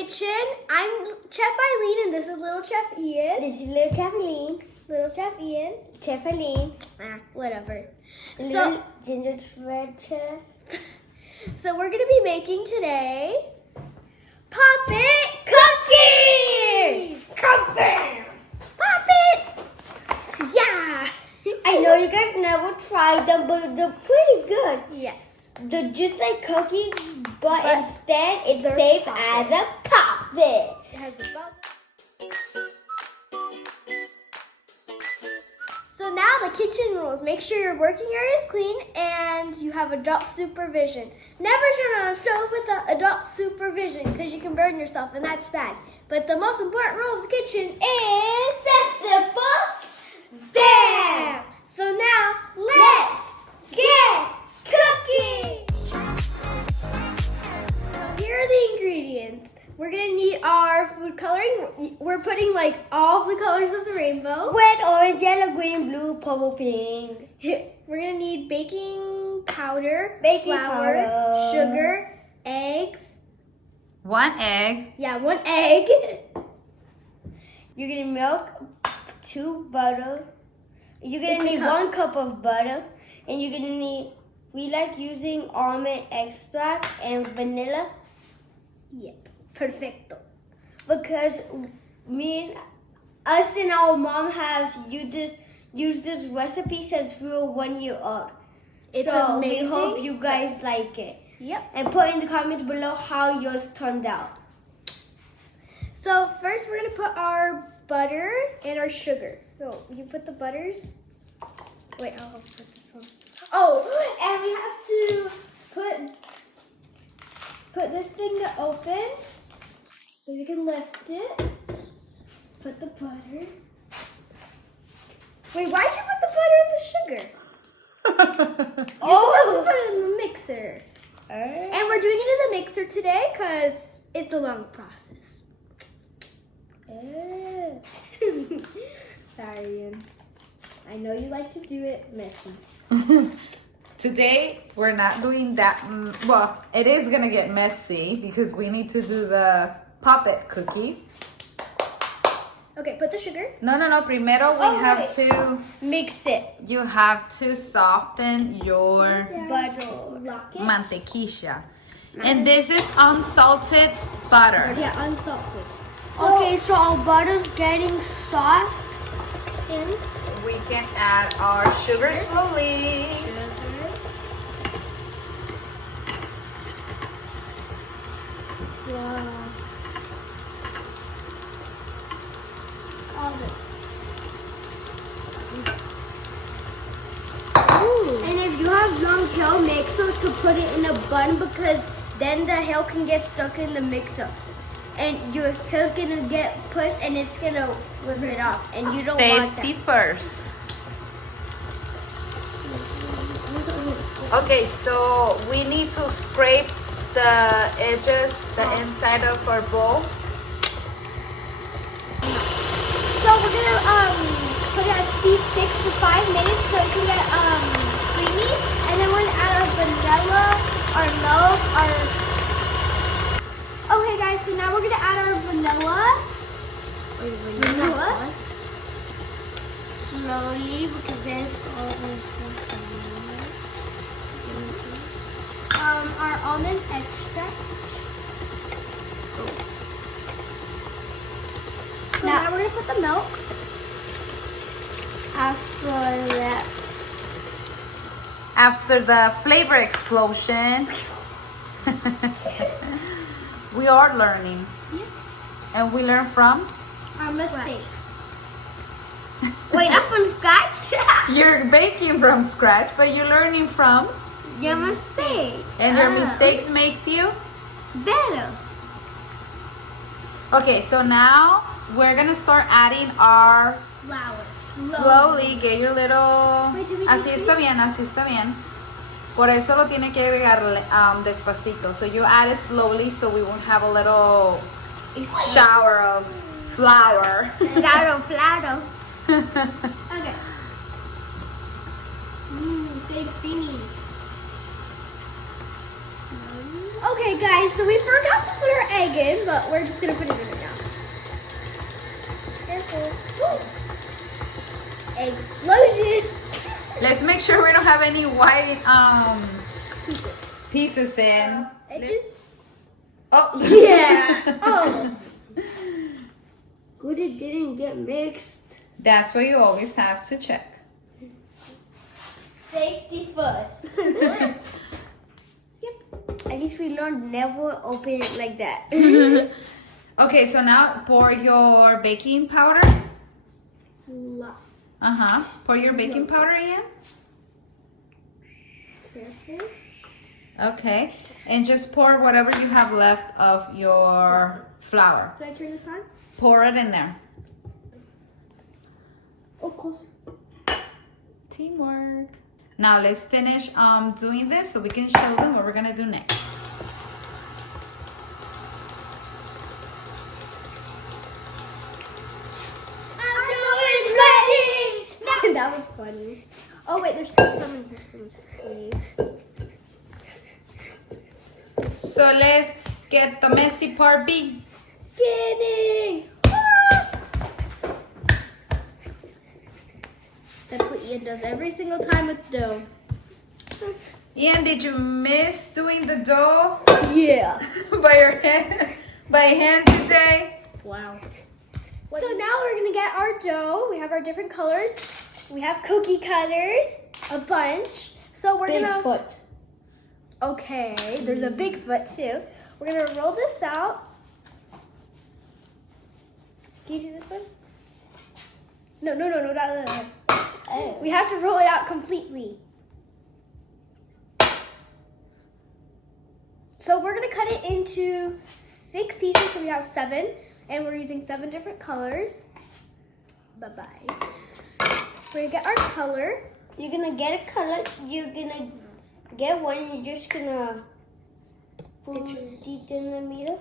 kitchen. I'm Chef Eileen and this is little Chef Ian. This is little Chef Eileen. Little Chef Ian. Chef Eileen. Whatever. Little gingerbread chef. So we're gonna be making today Pop-It cookies! Come there! Pop-It! Yeah! I know you guys never tried them, but they're pretty good. Yes. They're just like cookies, but instead it's they're shaped Pop-It. as a Pop-It. It has a bug. So now the kitchen rules. Make sure your working area is clean and you have adult supervision. Never turn on a stove without adult supervision because you can burn yourself and that's bad. But the most important rule of the kitchen is set the fuss there. So now let's get cooking. So here are the ingredients. We're gonna need our food coloring. We're putting like all of the colors of the rainbow. Red, orange, yellow, green, blue, purple, pink. We're gonna need baking powder, Baking flour, powder. sugar, eggs. 1 egg. Yeah, 1 egg. You're gonna milk, 2 butter. You're It's gonna a need cup. 1 cup of butter, and you're gonna need. We like using almond extract and vanilla Yep, perfecto. because us and our mom have used this recipe since we were 1 year old. It's so amazing. we hope you guys like it. Yep. And put in the comments below how yours turned out. So first we're gonna put our butter and our sugar. So you put the butters. Wait, I'll put this one. Oh, and we have to put this thing to open. So you can lift it. Put the butter. Wait, why'd you put the butter in the sugar? You're supposed to put it in the mixer. And we're doing it in the mixer today because it's a long process. Sorry, Ian. I know you like to do it messy. Today, we're not doing that. Well, it is going to get messy because we need to do the Pop-It cookie. Okay, put the sugar. No. Primero, we have right. to, Mix it. you have to soften your Butter. Lock it. mantequilla. And this is unsalted butter. Yeah, unsalted. Okay, so our butter's getting soft. And We can add our sugar slowly. sugar. Wow. All of it. And if you have long tail, make sure to put it in a bun because then the hair can get stuck in the mixer. And your hair's gonna get pushed and it's gonna rip it off. And you don't want Safety that. first. Okay, so we need to scrape the edges, the inside of our bowl. So we're gonna put it at speed 6 for 5 minutes so it can get creamy, and then we're gonna add our vanilla, our milk, our. Okay, guys, so now we're gonna add our vanilla. Vanilla. Slowly because there's all Our almond extract. So now we're gonna put the milk. After the flavor explosion, we are learning. Yes. And we learn from? Our mistakes. Wait, not from scratch? You're baking from scratch, but you're learning from? Your mistakes. And your mistakes makes you? Better. Okay, so now we're gonna start adding our Flour. slowly. Get your little. Wait, do we do Así está bien, así está bien. Por eso lo tiene que agregar despacito. So you add it slowly so we won't have a little shower of flour. Flour. Okay. Big creamy. Okay, guys, so we forgot to put our egg in, but we're just gonna put it in right now. Careful. Woo! Explosion! Let's make sure we don't have any white pieces in. Edges? Oh Yeah. Oh. Good, it didn't get mixed. That's what you always have to check. Safety first. Yep. At least we learned never open it like that. Okay, so now pour your baking powder. Pour your baking powder in. Careful. Okay, and just pour whatever you have left of your flour. Can I turn this on? Pour it in there. Oh, close. Teamwork. Now let's finish doing this so we can show them what we're gonna do next. That was funny. Oh wait, there's still some in here. So let's get the messy part B. Beginning. Ah! That's what Ian does every single time with dough. Ian, did you miss doing the dough Yeah. by hand today? Wow. So now we're gonna get our dough. We have our different colors. We have cookie cutters, a bunch. So we're gonna. Bigfoot. Okay, there's a Bigfoot too. We're gonna roll this out. Can you do this one? No, not. Oh. We have to roll it out completely. So we're gonna cut it into 6 pieces, so we have 7, and we're using 7 different colors. Bye-bye. We're gonna get our color. You're gonna get a color. You're gonna get one. You're just gonna put it in the middle.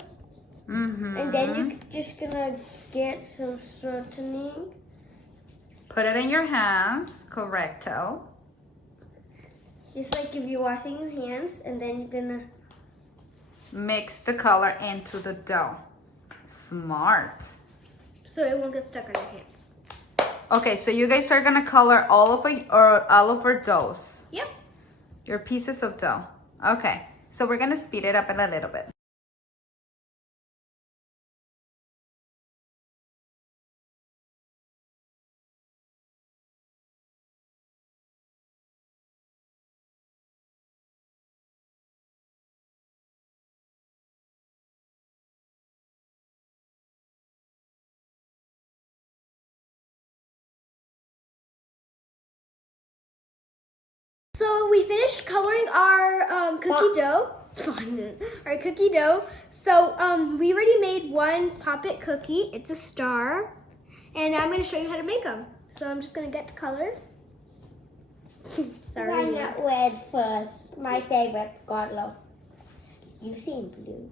And then you're just gonna get some shortening. Put it in your hands, correcto. Just like if you're washing your hands, and then you're gonna Mix the color into the dough. Smart. So it won't get stuck on your hands. Okay, so you guys are gonna color all of our doughs. Yep. Your pieces of dough. Okay, so we're gonna speed it up a little bit. So we finished coloring our cookie dough. Our cookie dough. So we already made one Pop-It cookie. It's a star. And I'm going to show you how to make them. So I'm just going to get the color. Sorry. Why not red first? My favorite color. You seem blue.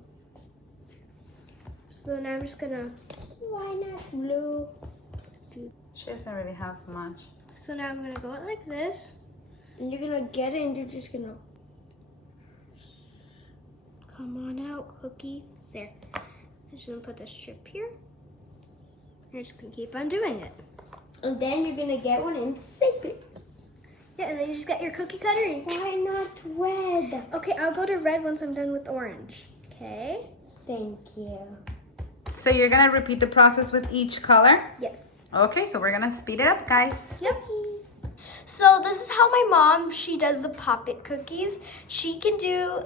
So now I'm just going to... Why not blue? She doesn't really have much. So now I'm going to go like this. And you're gonna get it and you're just gonna... Come on out, cookie. There. I'm just going to put this strip here. I'm just going to keep on doing it. And then you're gonna get one and shape it. Yeah, and then you just get your cookie cutter and... Why not red? Okay, I'll go to red once I'm done with orange. Okay? Thank you. So you're gonna repeat the process with each color? Yes. Okay, so we're gonna speed it up, guys. Yep. So this is how my mom, she does the Pop-It cookies. She can do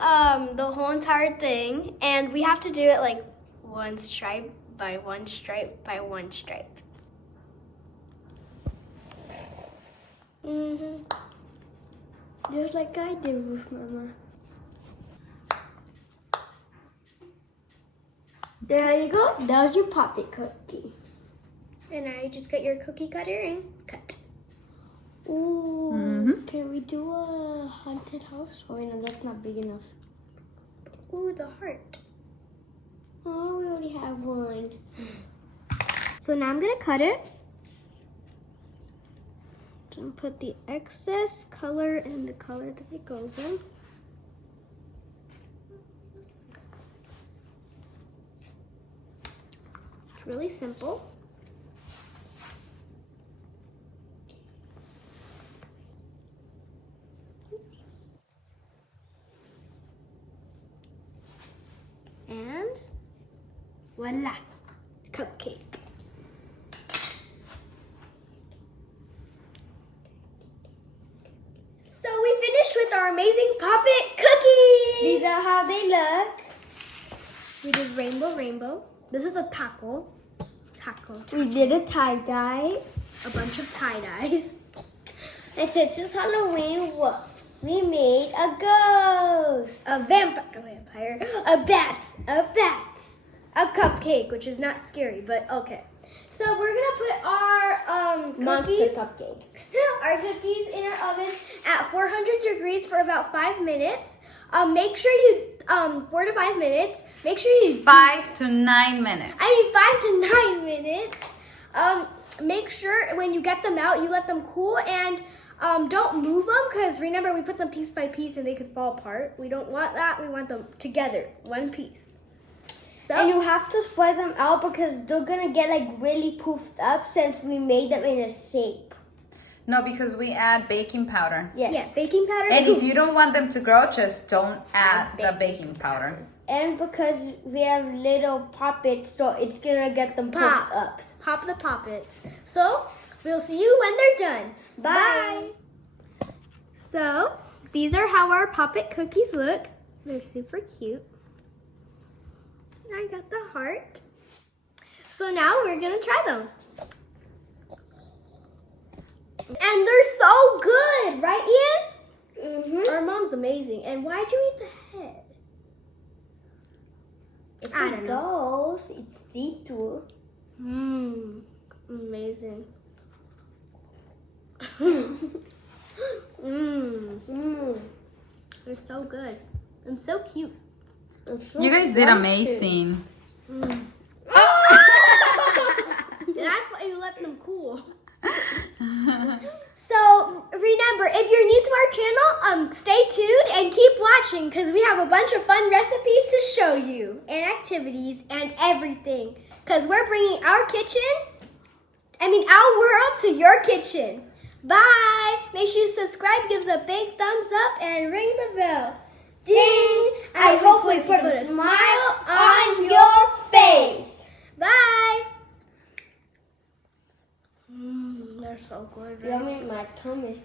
the whole entire thing, and we have to do it like one stripe by one stripe by one stripe. Just like I did with Mama. There you go. That was your Pop-It cookie. And now you just get your cookie cutter and cut. Ooh, can we do a haunted house? Oh, no, that's not big enough. Ooh, the heart. Oh, we already have one. So now I'm gonna cut it. And put the excess color in the color that it goes in. It's really simple. And voila, cupcake. So we finished with our amazing Poppet cookies. These are how they look. We did rainbow. This is a taco. We did a tie-dye. A bunch of tie-dyes. And since it's Halloween, we made a ghost. A vampire. A bat. A cupcake, which is not scary, but okay. So we're gonna put our Monster cookies, cupcake. our cookies in our oven at 400 degrees for about 5 minutes. Make sure you 4 to 5 minutes. Make sure you 5 to 9 minutes. 5 to 9 minutes. Make sure when you get them out, you let them cool and don't move them because remember we put them piece by piece and they could fall apart. We don't want that. We want them together, one piece. So And you have to spread them out because they're gonna get like really poofed up since we made them in a shape. No, because we add baking powder. Yes. yeah, baking powder. And if you don't want them to grow, just don't add the baking powder. And because we have little poppets, so it's gonna get them puffed up. Pop the poppets. So we'll see you when they're done. Bye. So these are how our poppet cookies look. They're super cute. I got the heart. So now we're gonna try them. And they're so good, right, Ian? Mm-hmm. Our mom's amazing. And why'd you eat the head? It's I a don't know. ghost. It's see-through. Amazing. They're so good and so cute. You guys did amazing. That's why you let them cool. So remember, if you're new to our channel, stay tuned and keep watching because we have a bunch of fun recipes to show you and activities and everything. Because we're bringing our world to your kitchen. Bye. Make sure you subscribe, give us a big thumbs up, and ring the bell. Ding! I hope we put a smile on your face. Bye. They're so good. Right? Yummy in my tummy.